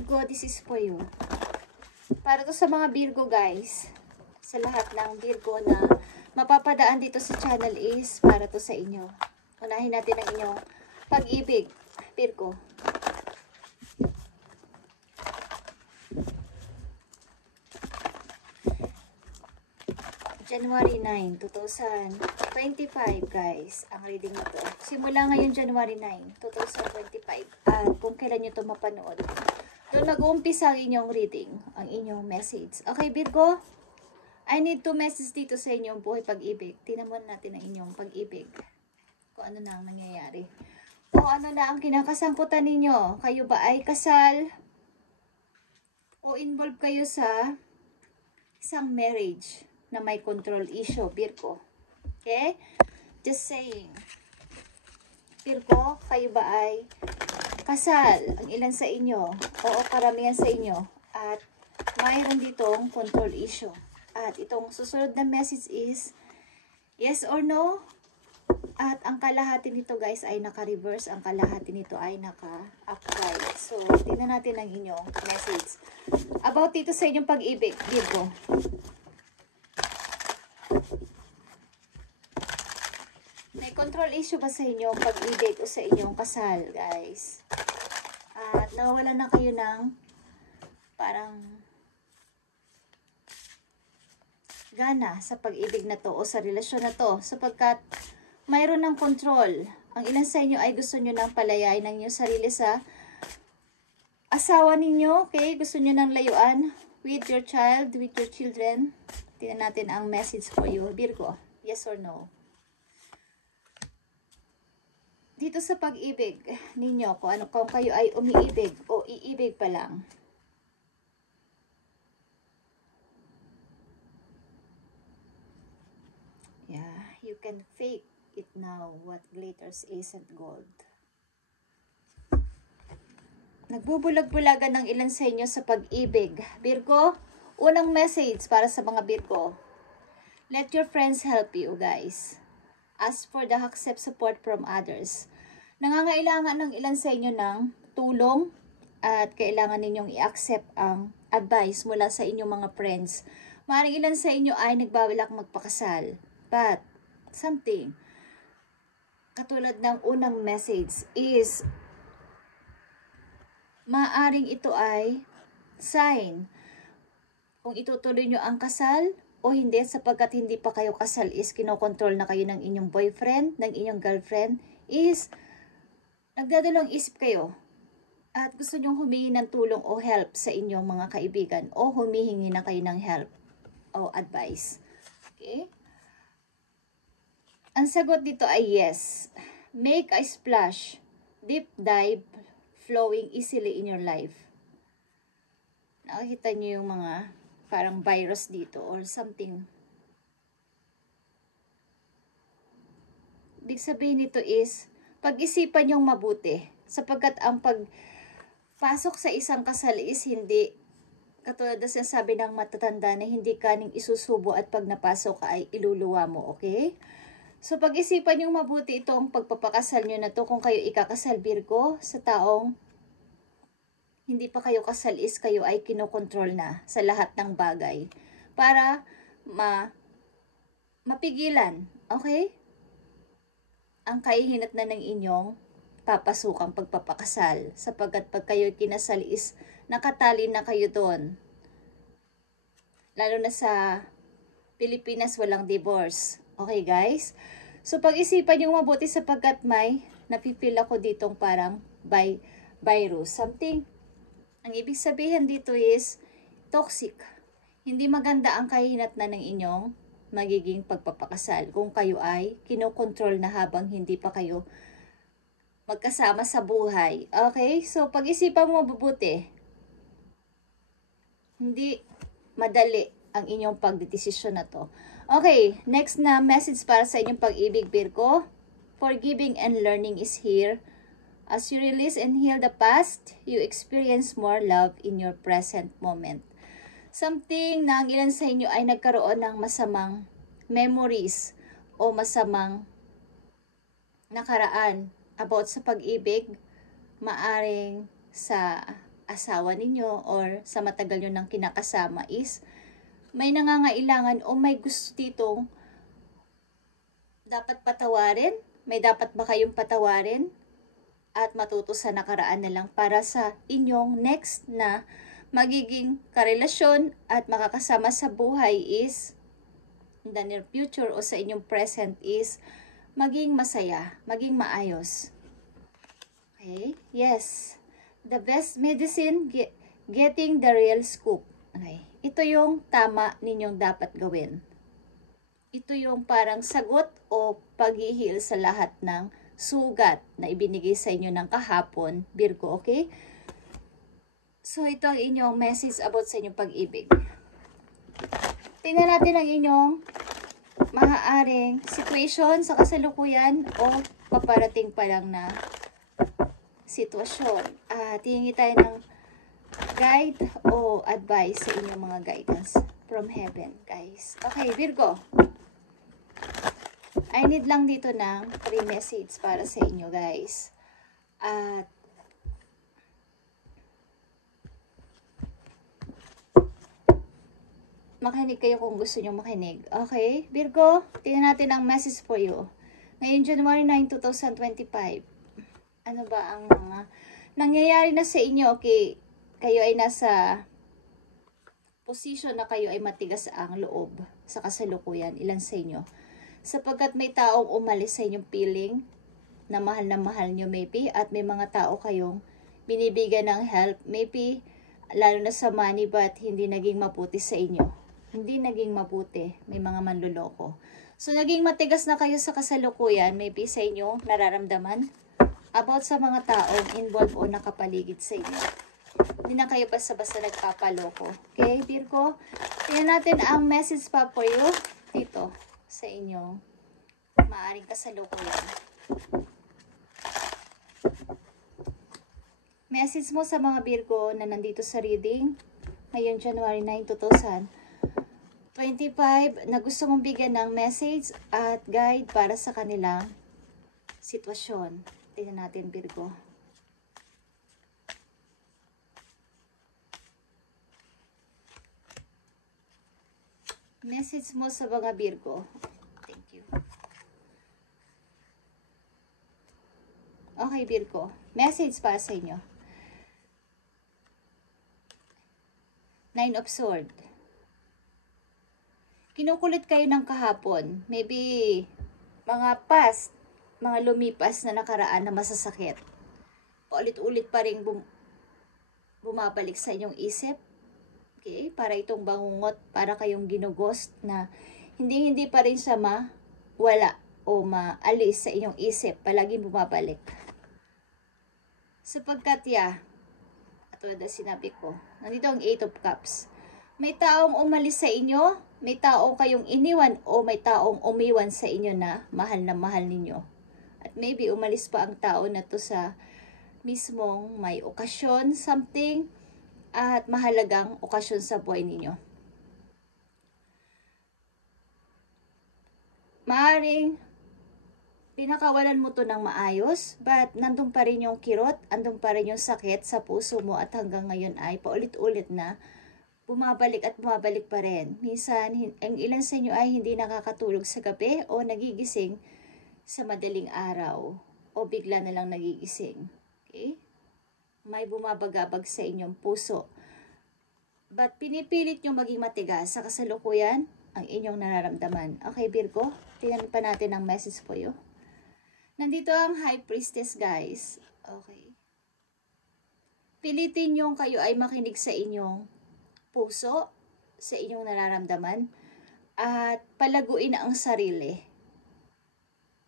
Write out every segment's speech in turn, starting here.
Virgo, this is for you. Para to sa mga Virgo guys. Sa lahat ng Virgo na mapapadaan dito sa channel is para to sa inyo. Unahin natin ang inyong pag-ibig, Virgo. January 9, 2025 guys, ang reading nito. Simula ngayon January 9, 2025. At kung kailan nyo ito mapanood, doon mag-uumpisa ang inyong reading, ang inyong message. Okay Virgo, I need 2 messages dito sa inyong buhay pag-ibig. Tingnan muna natin ang inyong pag-ibig. Kung ano na ang nangyayari. O ano na ang kinakasangkutan ninyo. Kayo ba ay kasal? O involved kayo sa isang marriage na may control issue, Virgo. Okay? Just saying. Virgo, kayo ba ay kasal? Ang ilan sa inyo? Oo, karamihan sa inyo. At mayroon ditong control issue. At itong susunod na message is yes or no? At ang kalahati nito guys ay naka-reverse. Ang kalahati nito ay naka-upright. So, tingnan natin ang inyong message. About dito sa inyong pag-ibig, Virgo. May control issue ba sa inyong pag-ibig o sa inyong kasal, guys? At nawawalan na kayo ng parang gana sa pag-ibig na to o sa relasyon na to sapagkat mayroon ng control. Ang ilan sa inyo ay gusto nyo nang palayain ng inyong sarili sa asawa ninyo, okay? Gusto nyo nang layuan with your child, with your children. Tingnan natin ang message for you, Virgo. Yes or no? Dito sa pag-ibig ninyo, kung kayo ay umiibig o iibig pa lang. Yeah, you can fake it now. What glitters isn't gold. Nagbubulag-bulagan ng ilan sa inyo sa pag-ibig. Virgo, unang message para sa mga Virgo. Let your friends help you, guys. Ask for the accept support from others. Nangangailangan ng ilan sa inyo ng tulong at kailangan ninyong i-accept ang advice mula sa inyong mga friends. Maaaring ilan sa inyo ay nagbabalak magpakasal. But, something, katulad ng unang message is, maaaring ito ay sign kung itutuloy nyo ang kasal o hindi sapagkat hindi pa kayo kasal is kinokontrol na kayo ng inyong boyfriend, ng inyong girlfriend is nagdadalawang isip kayo at gusto nyong humingi ng tulong o help sa inyong mga kaibigan o humihingi na kayo ng help o advice. Okay? Ang sagot dito ay yes. Make a splash, deep dive, flowing easily in your life. Nakikita nyo yung mga parang virus dito or something. Ibig sabihin nito is pag-isipan niyong mabuti sapagkat ang pagpasok sa isang kasal is hindi katulad na sinasabi ng matatanda na hindi kaning isusubo at pag napasok ka ay iluluwa mo, okay? So pag-isipan niyong mabuti itong pagpapakasal niyo na to kung kayo ikakasal, Virgo, sa taong hindi pa kayo kasal is kayo ay kinokontrol na sa lahat ng bagay para mapigilan, okay? Ang kaihinat na ng inyong papasukang pagpapakasal sapagkat pag kayo kinasal is nakatali na kayo doon. Lalo na sa Pilipinas walang divorce. Okay guys? So pag-isipan nyo mabuti sapagkat may napipil ako ditong parang virus. Something. Ang ibig sabihin dito is toxic. Hindi maganda ang kahinat na ng inyong magiging pagpapakasal kung kayo ay kinokontrol na habang hindi pa kayo magkasama sa buhay. Okay? So, pag-isipan mo mabuti. Hindi madali ang inyong pagdedesisyon na to. Okay, next na message para sa inyong pag-ibig, Virgo. Forgiving and learning is here. As you release and heal the past, you experience more love in your present moment. Something na ang ilan sa inyo ay nagkaroon ng masamang memories o masamang nakaraan about sa pag-ibig, maaring sa asawa ninyo or sa matagal nyo nang kinakasama is may nangangailangan o may gusto ditong dapat patawarin? May dapat ba kayong patawarin? At matuto sa nakaraan na lang para sa inyong next na magiging karelasyon at makakasama sa buhay is in the near future o sa inyong present is maging masaya, maging maayos. Okay? Yes. The best medicine, getting the real scoop. Okay. Ito yung tama ninyong dapat gawin. Ito yung parang sagot o pag-i-heal sa lahat ng sugat na ibinigay sa inyo ng kahapon, Virgo, okay? So, ito ang inyong message about sa inyong pag-ibig. Tingnan natin ang inyong maaaring situation sa kasalukuyan o paparating pa lang na sitwasyon. Tingin tayo ng guide o advice sa inyong mga guidance from heaven, guys. Okay, Virgo. I need lang dito ng 3 message para sa inyo, guys. At makinig kayo kung gusto nyo makinig. Okay, Virgo, tingnan natin ang message for you. Ngayon, January 9, 2025. Ano ba ang mga nangyayari na sa inyo? Okay, kayo ay nasa position na kayo ay matigas ang loob sa kasalukuyan. Ilan sa inyo? Sapagkat may taong umalis sa inyong feeling na mahal nyo maybe, at may mga tao kayong binibigyan ng help maybe, lalo na sa money, but hindi naging mabuti sa inyo. Hindi naging mabuti. May mga manluloko. So, naging matigas na kayo sa kasalukuyan, maybe sa inyo nararamdaman about sa mga taong involved o nakapaligid sa inyo. Hindi na kayo basta-basta nagpapaloko. Okay, Virgo? Tingnan natin ang message pa for you dito sa inyong maaaring kasalukuyan. Message mo sa mga Virgo na nandito sa reading ngayon January 9, 2025 na gusto mong bigyan ng message at guide para sa kanilang sitwasyon. Tingnan natin, Virgo. Message mo sa mga Virgo. Thank you. Okay, Virgo. Message para sa inyo. 9 of Swords. Kinukulit kayo ng kahapon. Maybe mga past, mga lumipas na nakaraan na masasakit. Paulit-ulit pa rin bumabalik sa inyong isip. Okay? Para itong bangungot, para kayong ginughost na hindi pa rin siya wala o maalis sa inyong isip. Palaging bumabalik. Sapagkat katulad na sinabi ko, nandito ang 8 of Cups. May taong umalis sa inyo, may taong kayong iniwan o may taong umiwan sa inyo na mahal ninyo. At maybe umalis pa ang tao na to sa mismong may okasyon, something, at mahalagang okasyon sa buhay ninyo. Maaring pinakawalan mo to ng maayos, but nandun pa rin yung kirot, andun pa rin yung sakit sa puso mo at hanggang ngayon ay paulit-ulit na bumabalik at bumabalik pa rin. Minsan, ang ilan sa inyo ay hindi nakakatulog sa gabi o nagigising sa madaling araw o bigla na lang nagigising. Okay? May bumabagabag sa inyong puso. But pinipilit nyo maging matigas sa kasalukuyan ang inyong nararamdaman. Okay, Virgo? Tingnan pa natin ang message po you. Nandito ang High Priestess, guys. Okay. Pilitin nyo kayo ay makinig sa inyong puso, sa inyong nararamdaman, at palaguin ang sarili.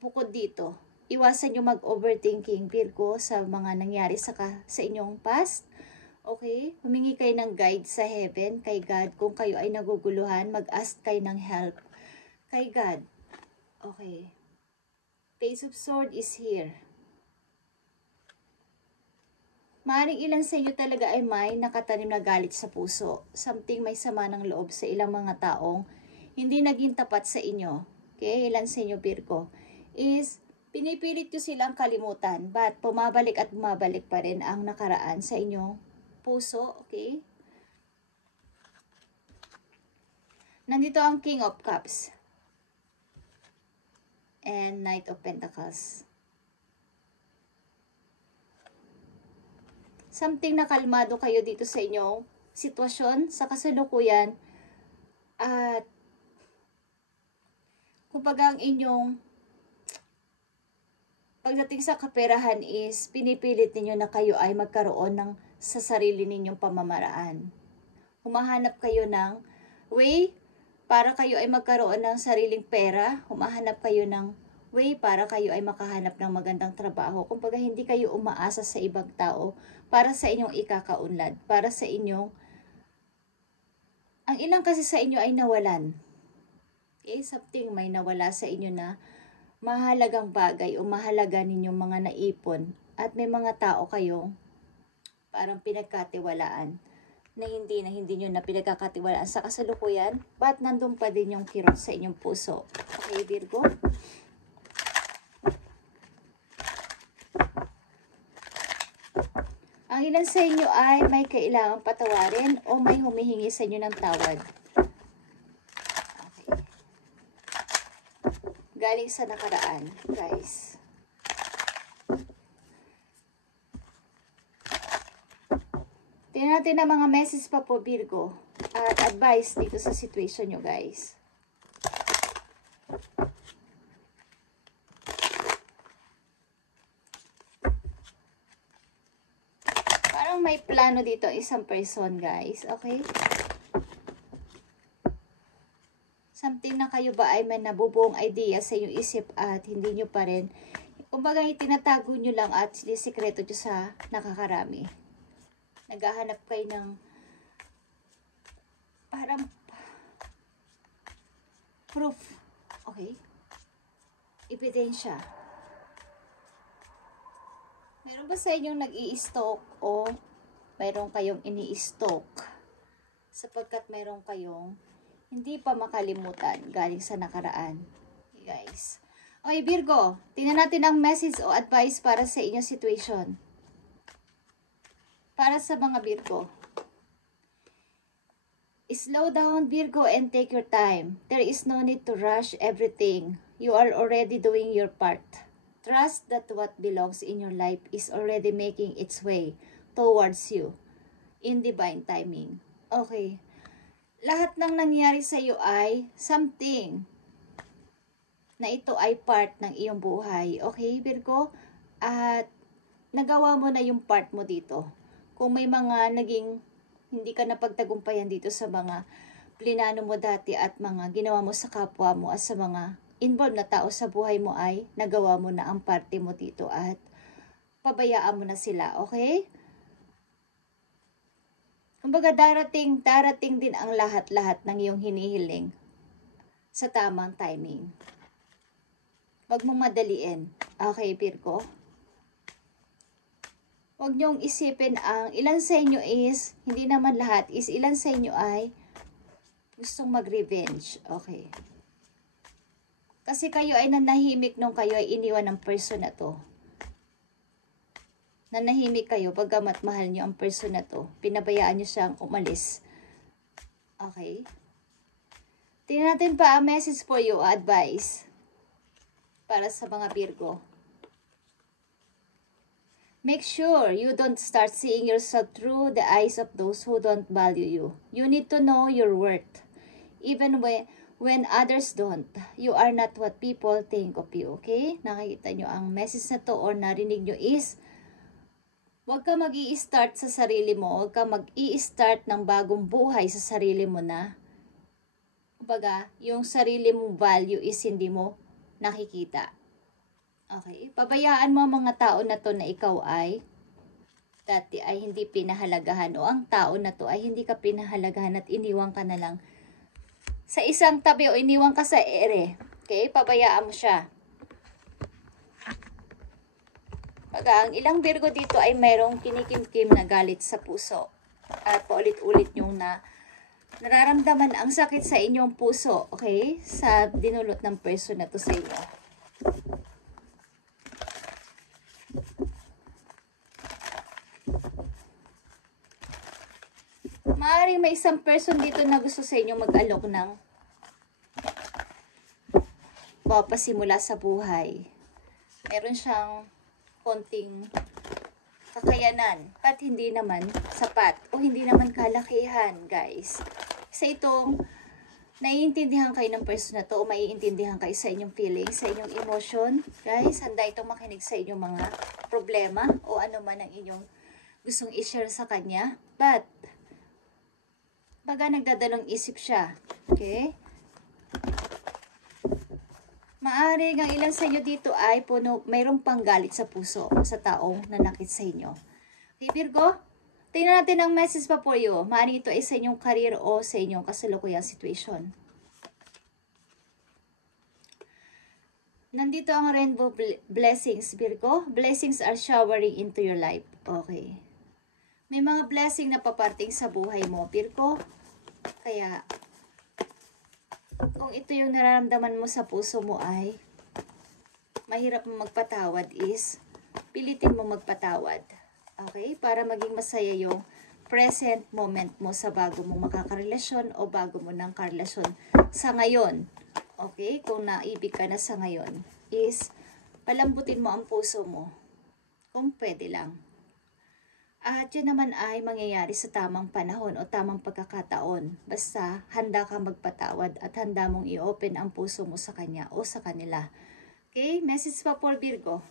Bukod dito, iwasan nyo mag-overthinking, Virgo, sa mga nangyari sa inyong past. Okay? Humingi kayo ng guide sa heaven, kay God. Kung kayo ay naguguluhan, mag-ask kayo ng help kay God. Okay. Page of Swords is here. Maaaring ilan sa inyo talaga ay may nakatanim na galit sa puso. Something may sama ng loob sa ilang mga taong hindi naging tapat sa inyo. Okay? Ilan sa inyo, Virgo, is pinipilit ko silang kalimutan, but pumabalik at bumabalik pa rin ang nakaraan sa inyong puso, okay? Nandito ang King of Cups and Knight of Pentacles. Something na kalmado kayo dito sa inyong sitwasyon sa kasalukuyan at kumbaga ang inyong pagdating sa kaperahan is pinipilit ninyo na kayo ay magkaroon ng sa sarili ninyong pamamaraan. Humahanap kayo ng way para kayo ay magkaroon ng sariling pera. Humahanap kayo ng way para kayo ay makahanap ng magandang trabaho. Kumbaga hindi kayo umaasa sa ibang tao para sa inyong ikakaunlad, para sa inyong, ang ilang kasi sa inyo ay nawalan. Okay, something may nawala sa inyo na mahalagang bagay o mahalaga ninyong mga naipon at may mga tao kayong parang pinagkatiwalaan na hindi nyo na pinagkakatiwalaan sa kasalukuyan, but nandun pa din yung kirot sa inyong puso. Okay, Virgo? Ang ilan sa inyo ay may kailangang patawarin o may humihingi sa inyo ng tawad. Okay. Galing sa nakaraan, guys. Tingnan natin ang mga message pa po, Virgo. At advice dito sa situation nyo, guys. May plano dito isang person, guys. Okay? Something na kayo ba ay may nabubuong idea sa inyong isip at hindi nyo pa rin, kumbaga itinatago nyo lang at sinisikreto nyo sa nakakarami. Naghahanap kayo ng parang proof. Okay? Ebidensya. Meron ba sa inyong nag-i-stalk o mayroon kayong ini-stalk sapagkat mayroon kayong hindi pa makalimutan galing sa nakaraan? Okay, guys. Okay, Virgo, tingnan natin ang message o advice para sa inyong situation. Para sa mga Virgo. Slow down, Virgo, and take your time. There is no need to rush everything. You are already doing your part. Trust that what belongs in your life is already making its way towards you in divine timing. Okay. Lahat ng nangyari sa iyo ay something na ito ay part ng iyong buhay. Okay, Virgo? At nagawa mo na yung part mo dito. Kung may mga naging hindi ka napagtagumpayan dito sa mga plinano mo dati at mga ginawa mo sa kapwa mo at sa mga involved na tao sa buhay mo ay nagawa mo na ang parte mo dito at pabayaan mo na sila, okay? Kumbaga darating din ang lahat-lahat ng iyong hinihiling sa tamang timing. Huwag mong madaliin, okay, Virgo? Huwag niyong isipin ang ilan sa inyo is, hindi naman lahat, is ilan sa inyo ay gustong mag-revenge, okay? Kasi kayo ay nanahimik nung kayo ay iniwan ng person na to. Nanahimik kayo, bagamat mahal nyo ang person na to. Pinabayaan nyo siyang umalis. Okay? Tingnan natin pa ang message for you, advice. Para sa mga Virgo. Make sure you don't start seeing yourself through the eyes of those who don't value you. You need to know your worth. Even when others don't, you are not what people think of you, okay? Nakikita nyo ang message na to or narinig nyo is, huwag ka mag-i-start sa sarili mo, huwag ka mag-i-start ng bagong buhay sa sarili mo na, kumbaga, yung sarili mong value is hindi mo nakikita. Okay? Pabayaan mo ang mga tao na to na ikaw ay, dati ay hindi pinahalagahan o ang tao na to ay hindi ka pinahalagahan at iniwan ka na lang sa isang tabi o iniwan ka sa ere. Okay? Pabayaan mo siya. Pag ang ilang Virgo dito ay mayroong kinikimkim na galit sa puso. At paulit-ulit yung nararamdaman ang sakit sa inyong puso. Okay? Sa dinulot ng person na to sa inyo. Maaaring may isang person dito na gusto sa inyo mag-alok ng pasimula sa buhay. Meron siyang konting kakayanan, pat hindi naman sapat o hindi naman kalakihan, guys. Sa itong naiintindihan kayo ng person na to o maiintindihan kayo sa inyong feelings, sa inyong emotion, guys, handa itong makinig sa inyong mga problema o ano man ang inyong gustong i-share sa kanya. But, baga nagdadalong isip siya. Okay? Maaring ang ilan sa inyo dito ay mayroong panggalit sa puso sa taong nanakit sa inyo. Okay, Virgo? Tingnan natin ang message pa for you. Maaring ito ay sa inyong career o sa inyong kasalukuyang situation. Nandito ang rainbow blessings, Virgo. Blessings are showering into your life. Okay. May mga blessing na paparting sa buhay mo, Virgo. Kaya, kung ito yung nararamdaman mo sa puso mo ay mahirap mo magpatawad is pilitin mo magpatawad. Okay? Para maging masaya yung present moment mo sa bago mong makakarelasyon o bago mo ng karelasyon sa ngayon. Okay? Kung naibig ka na sa ngayon is palambutin mo ang puso mo kung pwede lang. At yun naman ay mangyayari sa tamang panahon o tamang pagkakataon. Basta handa ka magpatawad at handa mong i-open ang puso mo sa kanya o sa kanila. Okay? Message pa for Virgo.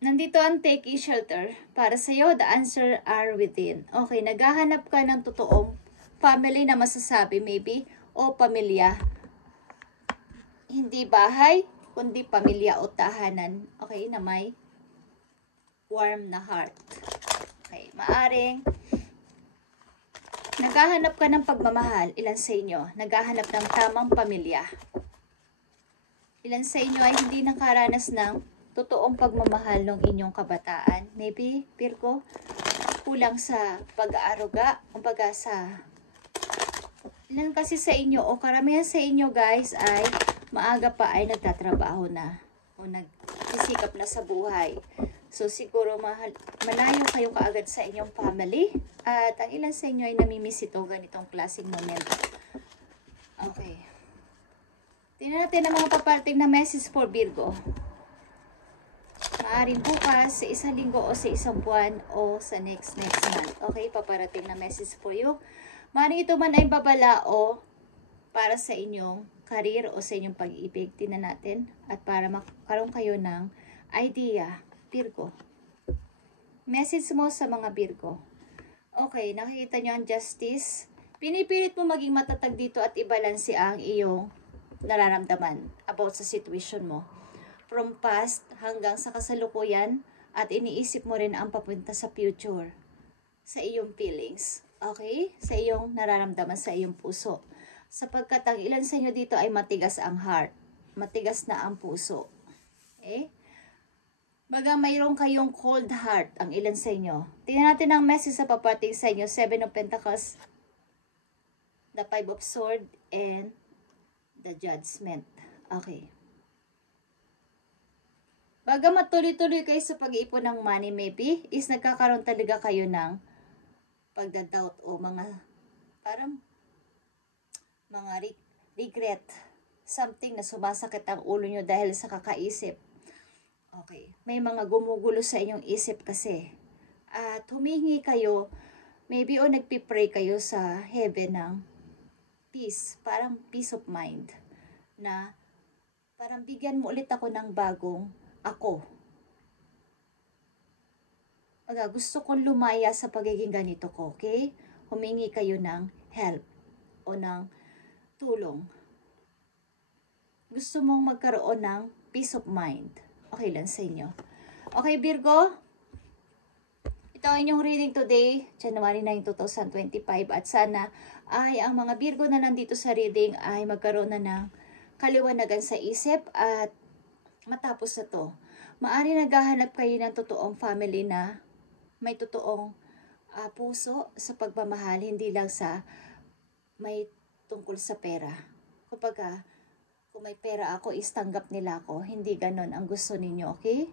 Nandito ang take a shelter. Para sa iyo, the answer are within. Okay, naghahanap ka ng totoong family na masasabi maybe o pamilya. Hindi bahay, kundi pamilya o tahanan. Okay, na may warm na heart. Okay, maaring naghahanap ka ng pagmamahal. Ilan sa inyo naghahanap ng tamang pamilya? Ilan sa inyo ay hindi nakaranas ng totoong pagmamahal ng inyong kabataan? Maybe, Virgo, kulang sa pag-aaruga, kumbaga sa ilan kasi sa inyo o karamihan sa inyo guys ay maaga pa ay nagtatrabaho na o nagsisikap na sa buhay. So, siguro malayo kayo kaagad sa inyong family. At ang ilan sa inyo ay namimiss ito ganitong klaseng moment. Okay. Tingnan natin ang mga paparting na message for Virgo. Maaaring bukas, sa isang linggo o sa isang buwan o sa next month. Okay, paparating na message for you. Maaaring ito man ay babala o para sa inyong career o sa inyong pag-ibig. Tingnan natin. At para makaroon kayo ng idea, Virgo. Message mo sa mga Virgo. Okay, nakikita nyo ang justice. Pinipilit mo maging matatag dito at i-balance ang iyong nararamdaman about sa situation mo. From past hanggang sa kasalukuyan at iniisip mo rin ang papunta sa future. Sa iyong feelings. Okay? Sa iyong nararamdaman sa iyong puso. Sapagkat ang ilan sa inyo dito ay matigas ang heart. Matigas na ang puso. Okay? Baga mayroon kayong cold heart ang ilan sa inyo. Tingnan natin ang message sa papating sa inyo. 7 of Pentacles, the 5 of Swords, and the Judgment. Okay. Baga matuloy-tuloy kayo sa pag-iipon ng money maybe, is nagkakaroon talaga kayo ng pagdadoubt o mga parang mga regret. Something na sumasakit ang ulo nyo dahil sa kakaisip. Okay. May mga gumugulo sa inyong isip kasi. At humingi kayo, maybe o nagpipray kayo sa heaven ng peace. Parang peace of mind. Na parang bigyan mo ulit ako ng bagong ako. Gusto kong lumaya sa pagiging ganito ko. Okay? Humingi kayo ng help o ng tulong. Gusto mong magkaroon ng peace of mind. Okay lang sa inyo. Okay, Virgo. Ito ang inyong reading today, January 9, 2025. At sana ay ang mga Virgo na nandito sa reading ay magkaroon na ng kaliwanagan sa isip at matapos na to. Maari naghahanap kayo ng totoong family na may totoong puso sa pagmamahal, hindi lang sa may tungkol sa pera. Kapag kung may pera ako, istanggap nila ako. Hindi ganon ang gusto ninyo, okay?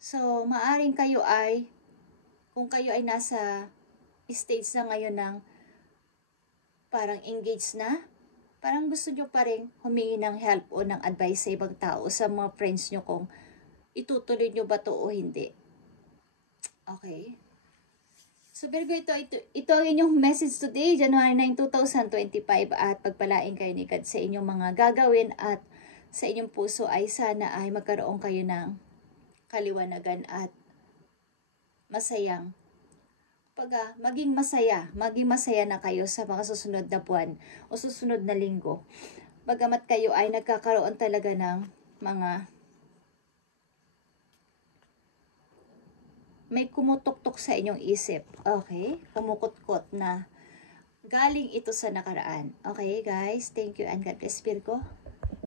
So, maaring kayo ay, kung kayo ay nasa stage na ngayon ng parang engaged na, parang gusto nyo pa rin humingi ng help o ng advice sa ibang tao, sa mga friends nyo kung itutuloy nyo ba to o hindi. Okay? So Virgo, ito ang inyong message today, January 9, 2025, at pagpalain kayo ni God sa inyong mga gagawin at sa inyong puso ay sana ay magkaroon kayo ng kaliwanagan at masayang maging masaya na kayo sa mga susunod na buwan o susunod na linggo. Bagamat kayo ay nagkakaroon talaga ng mga may kumutuktok sa inyong isip. Okay? Kumukutkot na galing ito sa nakaraan. Okay, guys? Thank you and God bless, Virgo.